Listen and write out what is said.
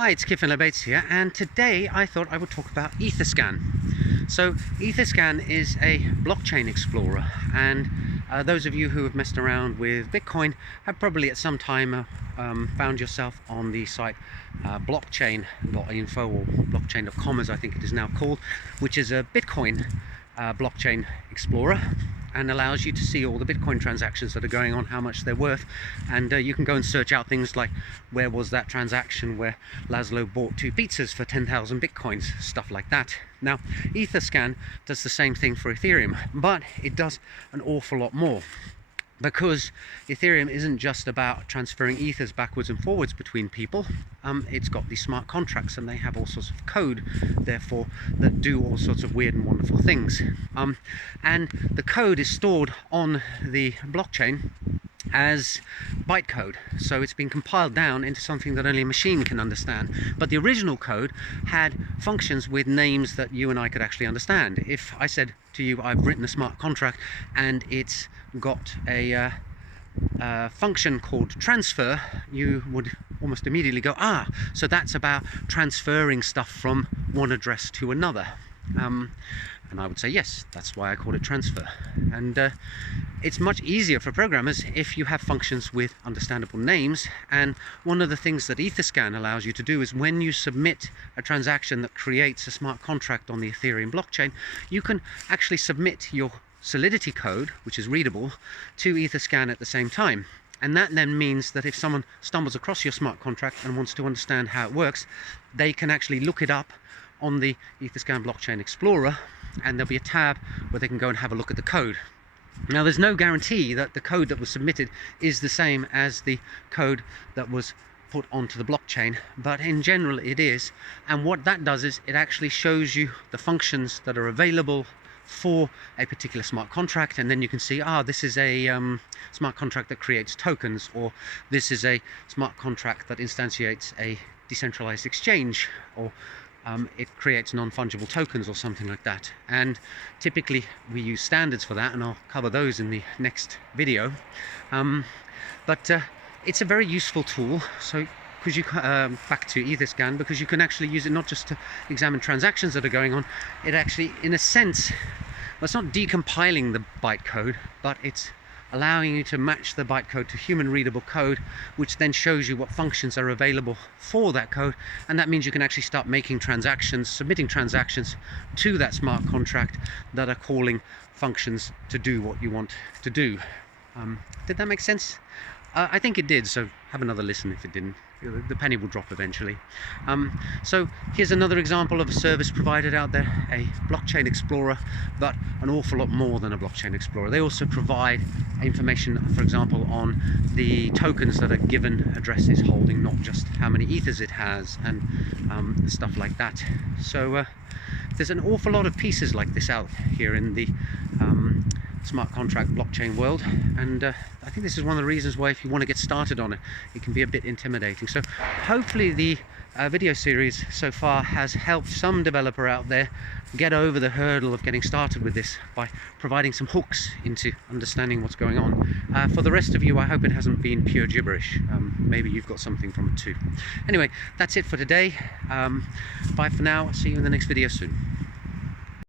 Hi, it's Kifin Bates here, and today I thought I would talk about Etherscan. So Etherscan is a blockchain explorer, and those of you who have messed around with Bitcoin have probably at some time found yourself on the site blockchain.info, or blockchain.com as I think it is now called, which is a Bitcoin blockchain explorer, and allows you to see all the Bitcoin transactions that are going on, how much they're worth, and you can go and search out things like where was that transaction where Laszlo bought 2 pizzas for 10,000 Bitcoins, stuff like that. Now, Etherscan does the same thing for Ethereum, but it does an awful lot more, because Ethereum isn't just about transferring ethers backwards and forwards between people. It's got these smart contracts, and they have all sorts of code, therefore, that do all sorts of weird and wonderful things. And the code is stored on the blockchain as bytecode, so it's been compiled down into something that only a machine can understand. But the original code had functions with names that you and I could actually understand. If I said to you, I've written a smart contract and it's got a function called transfer, you would almost immediately go, so that's about transferring stuff from one address to another. And I would say, yes, that's why I call it transfer. And it's much easier for programmers if you have functions with understandable names. And one of the things that Etherscan allows you to do is, when you submit a transaction that creates a smart contract on the Ethereum blockchain, you can actually submit your Solidity code, which is readable, to Etherscan at the same time. And that then means that if someone stumbles across your smart contract and wants to understand how it works, they can actually look it up on the Etherscan Blockchain Explorer, and there'll be a tab where they can go and have a look at the code. Now, there's no guarantee that the code that was submitted is the same as the code that was put onto the blockchain, but in general it is. And what that does is it actually shows you the functions that are available for a particular smart contract, and then you can see, this is a smart contract that creates tokens, or this is a smart contract that instantiates a decentralized exchange, or it creates non-fungible tokens or something like that. And typically we use standards for that, and I'll cover those in the next video. But it's a very useful tool. So because you back to Etherscan, because you can actually use it not just to examine transactions that are going on. It actually, in a sense, well, it's not decompiling the bytecode, but it's allowing you to match the bytecode to human readable code, which then shows you what functions are available for that code. And that means you can actually start making transactions, submitting transactions to that smart contract that are calling functions to do what you want to do. Did that make sense? I think it did, so have another listen if it didn't. The penny will drop eventually. So here's another example of a service provided out there, a blockchain explorer, but an awful lot more than a blockchain explorer. They also provide information, for example, on the tokens that a given address is holding, not just how many ethers it has, and stuff like that. So there's an awful lot of pieces like this out here in the smart contract blockchain world, and I think this is one of the reasons why, if you want to get started on it, it can be a bit intimidating. So hopefully the video series so far has helped some developer out there get over the hurdle of getting started with this by providing some hooks into understanding what's going on. For the rest of you, I hope it hasn't been pure gibberish. Maybe you've got something from it too. Anyway, that's it for today. Bye for now. See you in the next video soon.